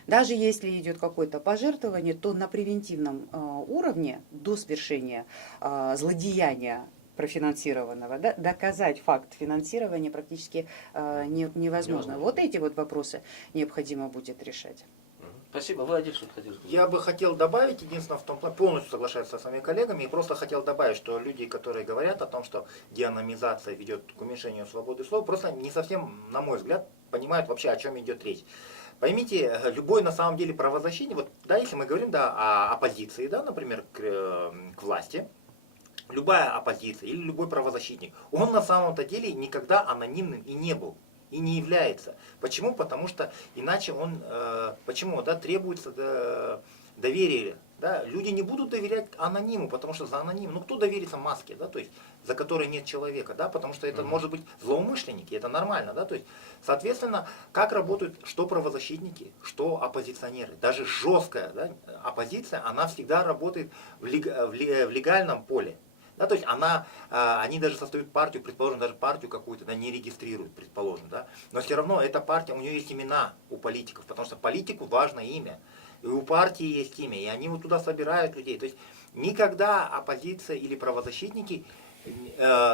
Даже если идет какое-то пожертвование, то на превентивном уровне до свершения злодеяния профинансированного, да, доказать факт финансирования практически невозможно. Вот эти вот вопросы необходимо будет решать. Спасибо. Владимир, что хотел сказать? Я бы хотел добавить, единственное, в том плане, полностью соглашаюсь со своими коллегами, и просто хотел добавить, что люди, которые говорят о том, что деанонимизация ведет к уменьшению свободы слова, просто не совсем, на мой взгляд, понимают вообще, о чем идет речь. Поймите, любой на самом деле правозащитник, вот, да, если мы говорим да, о оппозиции, да, например, к власти, любая оппозиция или любой правозащитник, он на самом-то деле никогда анонимным и не был. И не является. Почему? Потому что иначе он, почему, да, требуется доверие. Да? Люди не будут доверять анониму, потому что за аноним, ну кто доверится маске, да, то есть за которой нет человека, да, потому что это может быть злоумышленники, это нормально, да, то есть, соответственно, как работают что правозащитники, что оппозиционеры, даже жесткая, да, оппозиция, она всегда работает в легальном поле. Да, то есть они даже создают партию, предположим, даже партию какую-то да, не регистрируют, предположим. Да, но все равно эта партия, у нее есть имена у политиков, потому что политику важно имя. И у партии есть имя, и они вот туда собирают людей. То есть никогда оппозиция или правозащитники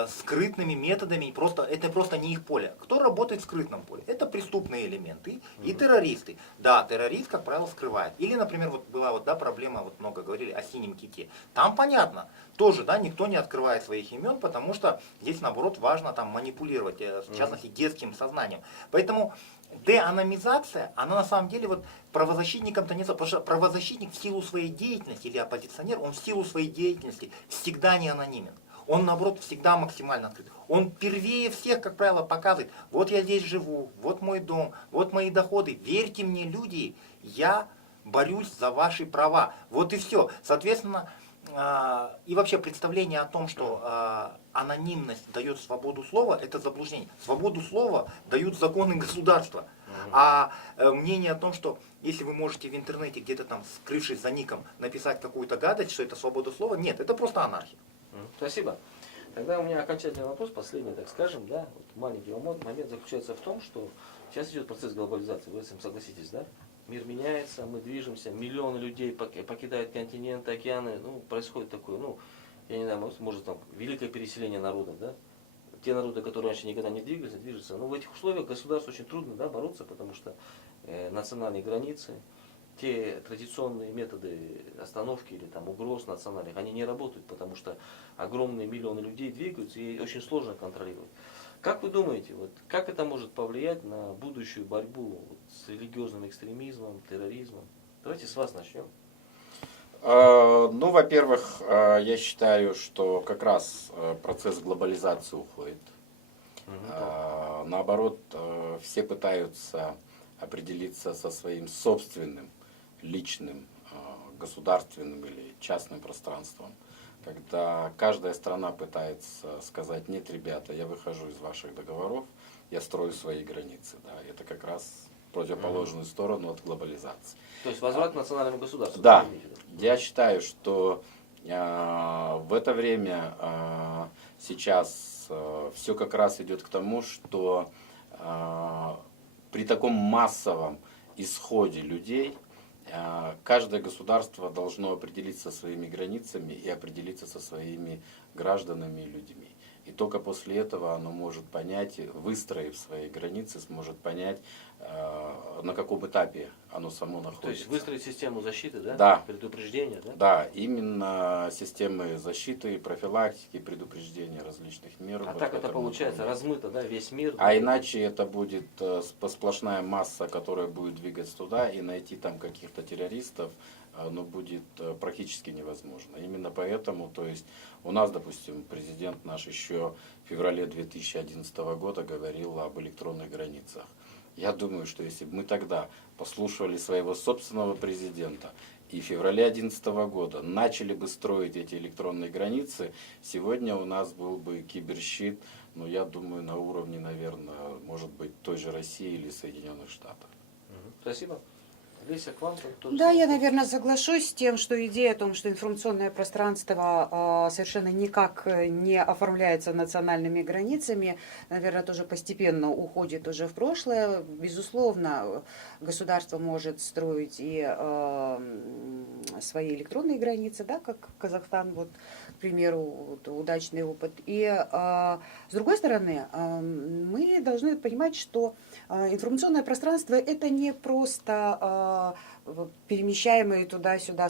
скрытными методами, это просто не их поле. Кто работает в скрытном поле? Это преступные элементы и террористы. Да, террорист, как правило, скрывает. Или, например, вот была вот, да, проблема, вот много говорили о синем ките. Там понятно, тоже да, никто не открывает своих имен, потому что здесь, наоборот, важно там, манипулировать, в частности, детским сознанием. Поэтому деанонимизация, она на самом деле вот правозащитникам-то не... Потому что правозащитник в силу своей деятельности или оппозиционер, он в силу своей деятельности всегда не анонимен. Он, наоборот, всегда максимально открыт. Он первее всех, как правило, показывает, вот я здесь живу, вот мой дом, вот мои доходы. Верьте мне, люди, я борюсь за ваши права. Вот и все. Соответственно, и вообще представление о том, что анонимность дает свободу слова, это заблуждение. Свободу слова дают законы государства. А мнение о том, что если вы можете в интернете где-то там, скрывшись за ником, написать какую-то гадость, что это свобода слова, нет, это просто анархия. Спасибо. Тогда у меня окончательный вопрос, последний, так скажем, да, вот маленький момент заключается в том, что сейчас идет процесс глобализации, вы с этим согласитесь, да? Мир меняется, мы движемся, миллионы людей покидают континенты, океаны, ну, происходит такое, ну, я не знаю, может там великое переселение народов, да? Те народы, которые раньше никогда не двигались, движутся. Но в этих условиях государству очень трудно, да, бороться, потому что национальные границы, те традиционные методы остановки или там угроз национальных, они не работают, потому что огромные миллионы людей двигаются и очень сложно контролировать. Как вы думаете, вот, как это может повлиять на будущую борьбу вот, с религиозным экстремизмом, терроризмом? Давайте с вас начнем. Ну, во-первых, я считаю, что как раз процесс глобализации уходит. Наоборот, все пытаются определиться со своим собственным, личным, государственным или частным пространством. Когда каждая страна пытается сказать, нет, ребята, я выхожу из ваших договоров, я строю свои границы. Да, это как раз противоположную сторону от глобализации. То есть возврат к национальному государству. Да, я считаю, что в это время сейчас все как раз идет к тому, что при таком массовом исходе людей каждое государство должно определиться со своими границами и определиться со своими гражданами и людьми. И только после этого оно может понять, выстроив свои границы, сможет понять, на каком этапе оно само находится. То есть выстроить систему защиты, да? Да. Предупреждения, да? Да, именно системы защиты, профилактики, предупреждения различных мер. А так это получается размыто, да, весь мир. А да, иначе это будет сплошная масса, которая будет двигаться туда, и найти там каких-то террористов, но будет практически невозможно. Именно поэтому, то есть у нас, допустим, президент наш еще в феврале 2011 года говорил об электронных границах. Я думаю, что если бы мы тогда послушали своего собственного президента и в феврале 2011 года начали бы строить эти электронные границы, сегодня у нас был бы киберщит, ну, я думаю, на уровне, наверное, может быть, той же России или Соединенных Штатов. Спасибо. Леся, к вам тоже Да, я, вопрос. наверное, соглашусь с тем, что идея о том, что информационное пространство совершенно никак не оформляется национальными границами, наверное, тоже постепенно уходит уже в прошлое. Безусловно, государство может строить и свои электронные границы, да, как Казахстан, вот, к примеру, вот, удачный опыт. И с другой стороны, мы должны понимать, что информационное пространство это не просто перемещаемые туда-сюда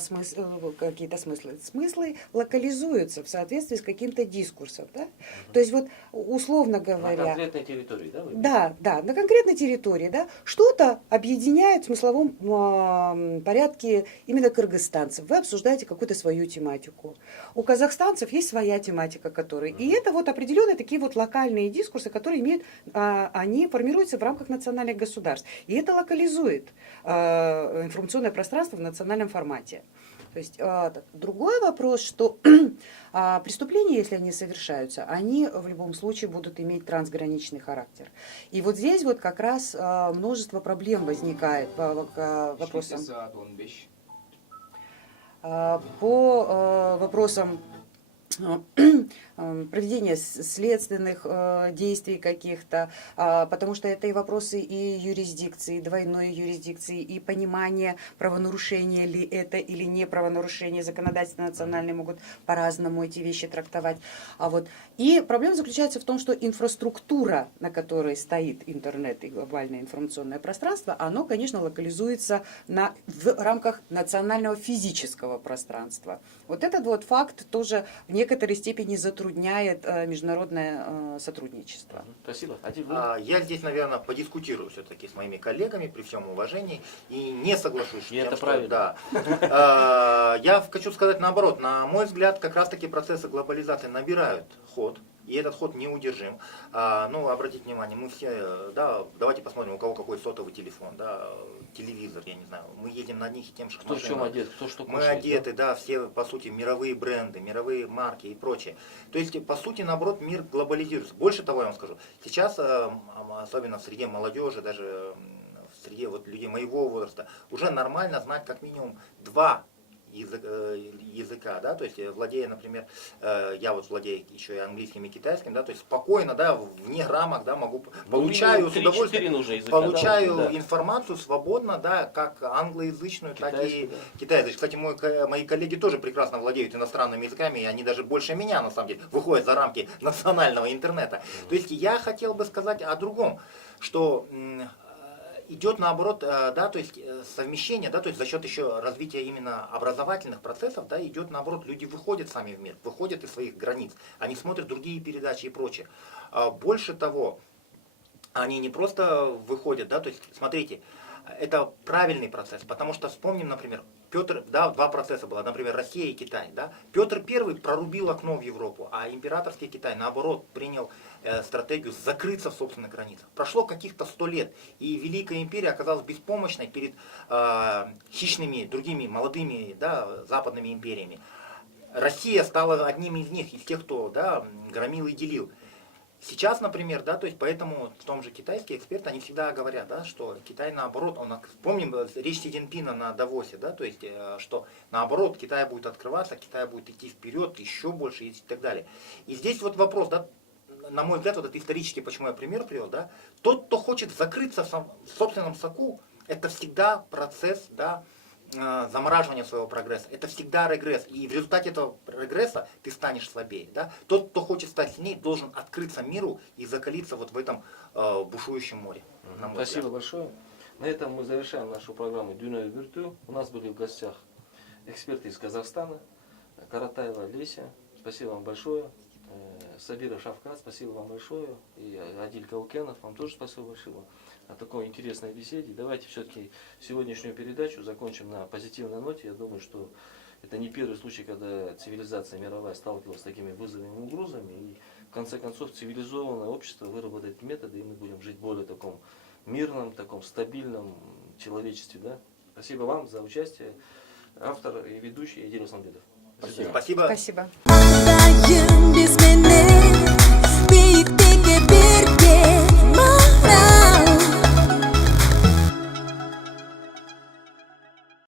какие-то смыслы. Смыслы локализуются в соответствии с каким-то дискурсом. Да? То есть вот условно На говоря... конкретной территории, да? Да, на конкретной территории, да, что-то объединяет в смысловом порядке именно кыргызстанцев. Вы обсуждаете какую-то свою тематику. У казахстанцев есть своя тематика, которая... И это вот определенные такие вот локальные дискурсы, которые имеют, они формируются в рамках национальных государств. И это локализует информационное пространство в национальном формате. То есть другой вопрос, что преступления, если они совершаются, они в любом случае будут иметь трансграничный характер. И вот здесь вот как раз множество проблем возникает по вопросам, проведения следственных действий каких-то, потому что это и вопросы и юрисдикции, двойной юрисдикции, и понимание, правонарушение ли это или не правонарушение. Законодательно национальные могут по-разному эти вещи трактовать. И проблема заключается в том, что инфраструктура, на которой стоит интернет и глобальное информационное пространство, оно, конечно, локализуется в рамках национального физического пространства. Вот этот вот факт тоже в некоторой степени затрудняет международное сотрудничество. Спасибо. Я здесь, наверное, подискутирую все-таки с моими коллегами при всем уважении и не соглашусь с И тем, это что... правильно. Да. Я хочу сказать наоборот. На мой взгляд, как раз-таки процессы глобализации набирают ход. И этот ход неудержим. Обратите внимание, мы все, да, давайте посмотрим, у кого какой сотовый телефон, да, телевизор, я не знаю. Мы едем на одних и тем же Кто в чем одет, кто что Мы кушает. одеты, да, все, по сути, мировые бренды, мировые марки и прочее. То есть, по сути, наоборот, мир глобализируется. Больше того, я вам скажу, сейчас, особенно в среде молодежи, даже в среде людей моего возраста, уже нормально знать как минимум два языка, да, то есть владея, например, я владею еще и английским и китайским, да, то есть спокойно, да, вне рамок, да, получаю с удовольствием, получаю информацию свободно, да, как англоязычную, так и китайскую. Кстати, мои коллеги тоже прекрасно владеют иностранными языками, и они даже больше меня, на самом деле, выходят за рамки национального интернета. То есть я хотел бы сказать о другом, что идет наоборот, да, то есть совмещение, да, то есть за счет еще развития именно образовательных процессов, да, идет наоборот, люди выходят сами в мир, выходят из своих границ, они смотрят другие передачи и прочее. Больше того, они не просто выходят, да, то есть смотрите, это правильный процесс, потому что вспомним, например, Петр, да, два процесса было, например, Россия и Китай, да. Петр I прорубил окно в Европу, а императорский Китай, наоборот, принял стратегию закрыться в собственных границах. Прошло каких-то 100 лет, и Великая империя оказалась беспомощной перед хищными, другими молодыми, да, западными империями. Россия стала одним из них, из тех, кто, да, громил и делил. Сейчас, например, да, то есть поэтому в том же китайские эксперты, они всегда говорят, да, что Китай наоборот, помним речь Си Цзиньпина на Давосе, да, то есть, что наоборот, Китай будет открываться, Китай будет идти вперед, еще больше и так далее. И здесь вот вопрос, да, на мой взгляд, вот это исторически, почему я пример привел, да, тот, кто хочет закрыться в собственном соку, это всегда процесс, да, замораживания своего прогресса. Это всегда регресс. И в результате этого регресса ты станешь слабее. Да? Тот, кто хочет стать сильнее, должен открыться миру и закалиться вот в этом бушующем море. Спасибо большое. На этом мы завершаем нашу программу «Дюна и Вирту». У нас были в гостях эксперты из Казахстана. Каратаева Леся. Спасибо вам большое. Сабира Шавкат, спасибо вам большое. И Адиль Каукенов, вам тоже спасибо большое о такой интересной беседе. Давайте все-таки сегодняшнюю передачу закончим на позитивной ноте. Я думаю, что это не первый случай, когда цивилизация мировая сталкивалась с такими вызовами и угрозами. И в конце концов цивилизованное общество выработает методы, и мы будем жить в более таком мирном, таком стабильном человечестве. Да? Спасибо вам за участие. Автор и ведущий Едиль Усманбетов. Спасибо. Спасибо. Спасибо. Отдаем без меня.